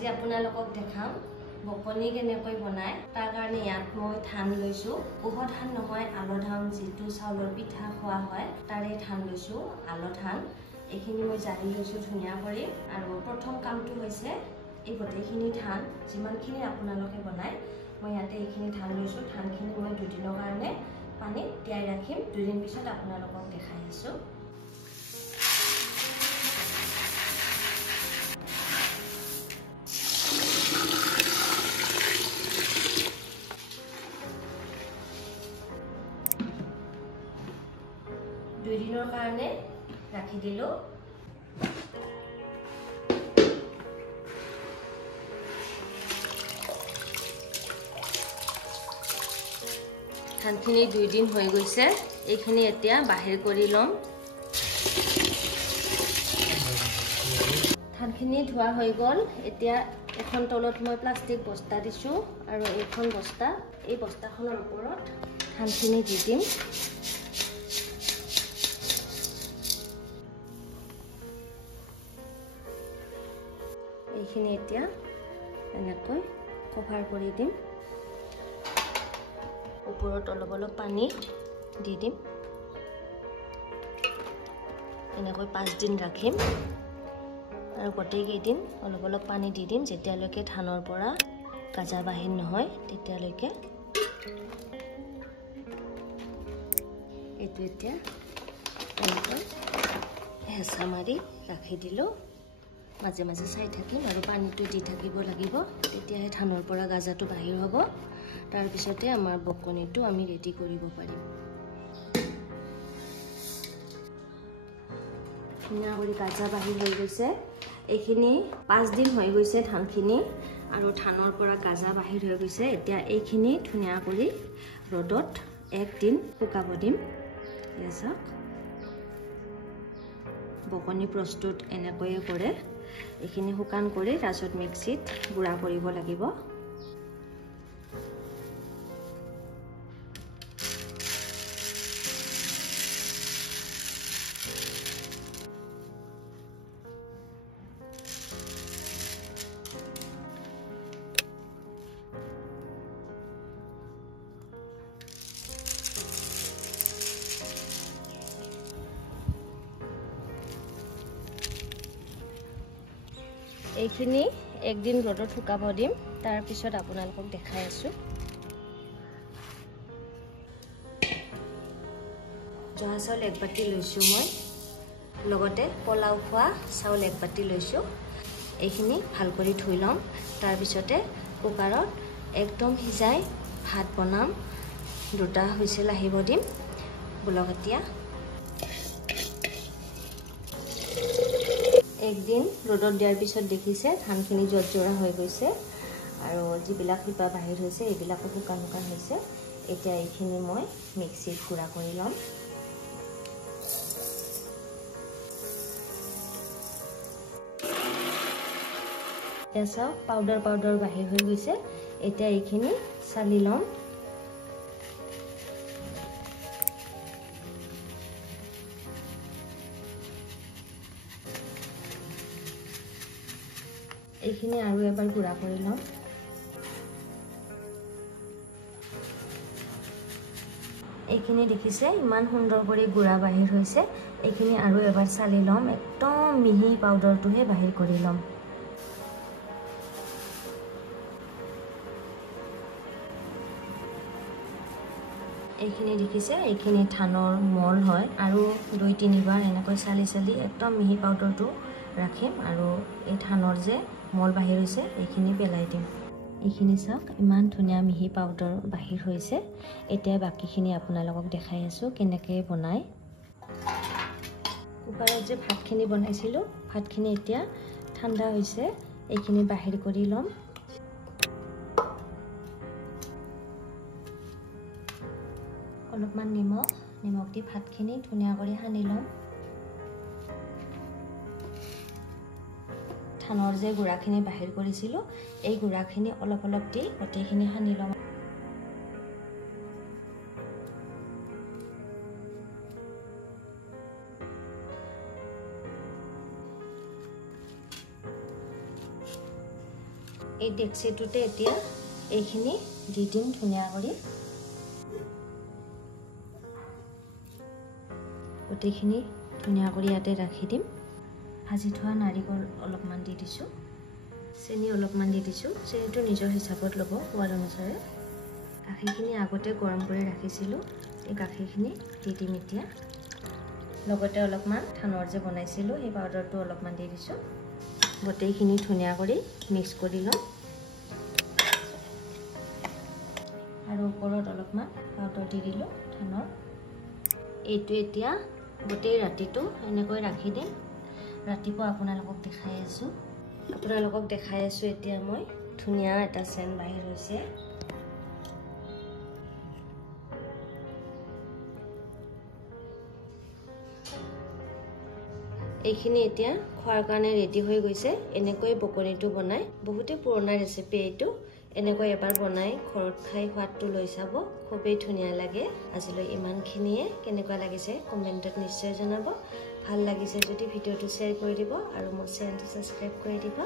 আজি আপোনালোকক দেখাম বকনি কেনেকৈ বনায়। তাৰ কাৰণে ইয়াত মই ধান লৈছো। উহৰ ধান নহয়, আলো ধান, যিটো চাউলৰ পিঠা খোৱা হয় তাৰে ধান লৈছো, আলো ধান। এইখিনি মই জাৰি লৈছো ধুনীয়া কৰি। আৰু প্ৰথম কামটো হৈছে এই গোটেইখিনি ধান যিমানখিনি আপোনালোকে বনায়, মই ইয়াতে এইখিনি ধান লৈছো। ধানখিনি মই 2 দিনৰ কাৰণে পানীত তিয়াই ৰাখিম। 2 দিন পিছত আপোনালোকক দেখাই আছো। দুই দিনৰ কাৰণে ৰাখি দিলো। ধানখিনি 2 দিন হৈ গৈছে। এইখিনি এতিয়া বাহিৰ কৰি লম। ধানখিনি ধোৱা হৈ গ'ল। এতিয়া এখন তলত মই প্লাষ্টিক বস্তা দিছো আৰু এইখন বস্তা, এই বস্তাখনৰ ওপৰত ধানখিনি দি দিম। এইখিনি এতিয়া এনেকৈ কভাৰ কৰি দিম। ওপৰত অলপ অলপ পানী দি দিম। এনেকৈ 5 দিন ৰাখিম আৰু গোটেই কেইদিন অলপ অলপ পানী দি দিম, যেতিয়ালৈকে ধানৰ পৰা গাজা বাহিৰ নহয় তেতিয়ালৈকে। এইটো এতিয়া এনেকৈ হেঁচা মাৰি ৰাখি দিলোঁ। মাজে মাজে চাই থাকিম আৰু পানীটো দি থাকিব লাগিব, তেতিয়াহে ধানৰ পৰা গাজাটো বাহিৰ হ'ব। তাৰপিছতে আমাৰ বকনিটো আমি ৰেডি কৰিব পাৰিম। ধুনীয়া কৰি গাজা বাহিৰ হৈ গৈছে। এইখিনি 5 দিন হৈ গৈছে ধানখিনি, আৰু ধানৰ পৰা গাজা বাহিৰ হৈ গৈছে। এতিয়া এইখিনি ধুনীয়া কৰি ৰ'দত 1 দিন শুকাব দিম। চাওক, বকনি প্ৰস্তুত এনেকৈয়ে কৰে। এইখিনি শুকান কৰি তাৰপিছত মিক্সিত গুড়া কৰিব লাগিব। এইখিনি 1 দিন ৰ'দত শুকাব দিম। তাৰপিছত আপোনালোকক দেখাই আছো। জহা চাউল 1 বাটি লৈছোঁ মই, লগতে পোলাও খোৱা চাউল 1 বাটি লৈছোঁ। এইখিনি ভাল কৰি ধুই ল'ম। তাৰপিছতে কুকাৰত একদম সিজাই ভাত বনাম। 2টা হুইচেল আহিব দিম। বুলকটীয়া 1 দিন ৰ'দত দিয়াৰ পিছত দেখিছে ধানখিনি জৰ্জৰা হৈ গৈছে আৰু যিবিলাক শিপা বাহিৰ হৈছে এইবিলাকো শুকান শুকান হৈছে। এতিয়া এইখিনি মই মিক্সিত গুড়া কৰি ল'ম। এতিয়া চাওক পাউডাৰ বাহিৰ হৈ গৈছে। এতিয়া এইখিনি চালি ল'ম। এইখিনি আৰু এবাৰ গুড়া কৰি ল'ম। এইখিনি দেখিছে ইমান সুন্দৰ কৰি গুড়া বাহিৰ হৈছে। এইখিনি আৰু এবাৰ চালি ল'ম। একদম মিহি পাউডাৰটোহে বাহিৰ কৰি ল'ম। এইখিনি দেখিছে, এইখিনি ধানৰ মল হয়। আৰু 2-3 বাৰ এনেকৈ চালি চালি একদম মিহি পাউডাৰটো ৰাখিম আৰু এই ধানৰ যে মল বাহিৰ হৈছে এইখিনি পেলাই দিম। এইখিনি চাওক ইমান ধুনীয়া মিহি পাউডাৰ বাহিৰ হৈছে। এতিয়া বাকীখিনি আপোনালোকক দেখাই আছো কেনেকৈ বনায়। কুকাৰত যে ভাতখিনি বনাইছিলোঁ, ভাতখিনি এতিয়া ঠাণ্ডা হৈছে। এইখিনি বাহিৰ কৰি ল'ম। অলপমান নিমখ দি ভাতখিনি ধুনীয়া কৰি সানি ল'ম। ধানৰ যে গুড়াখিনি বাহিৰ কৰিছিলোঁ, এই গুড়াখিনি অলপ অলপ দি গোটেইখিনি সানি ল'ম। এই ডেক্সিটোতে এতিয়া এইখিনি দি দিম ধুনীয়া কৰি গোটেইখিনি ধুনীয়া কৰি ইয়াতে ৰাখি দিম ভাজি থোৱা নাৰিকল অলপমান দি দিছোঁ চেনি অলপমান দি দিছোঁ চেনিটো নিজৰ হিচাপত ল'ব সোৱাদ অনুসাৰে গাখীৰখিনি আগতে গৰম কৰি ৰাখিছিলোঁ এই গাখীৰখিনি দি দিম এতিয়া লগতে অলপমান ধানৰ যে বনাইছিলোঁ সেই পাউডাৰটো অলপমান দি দিছোঁ গোটেইখিনি ধুনীয়া কৰি মিক্স কৰি ল'ম আৰু ওপৰত অলপমান পাউডাৰ দি দিলোঁ ধানৰ এইটো এতিয়া গোটেই ৰাতিটো এনেকৈ ৰাখি দিম ৰাতিপুৱা আপোনালোকক দেখাই আছোঁ এতিয়া মই ধুনীয়া এটা চেন বাহিৰ হৈছে এইখিনি এতিয়া খোৱাৰ কাৰণে ৰেডি হৈ গৈছে এনেকৈ বকনিটো বনাই বহুতে পুৰণা ৰেচিপি এইটো এনেকৈ এবাৰ বনাই ঘৰত খাই সোৱাদটো লৈ চাব খুবেই ধুনীয়া লাগে আজিলৈ ইমানখিনিয়ে কেনেকুৱা লাগিছে কমেণ্টত নিশ্চয় জনাব ভাল লাগিছে যদি ভিডিঅ'টো শ্বেয়াৰ কৰি দিব আৰু মোৰ চেনেলটো সাবস্ক্ৰাইব কৰি দিব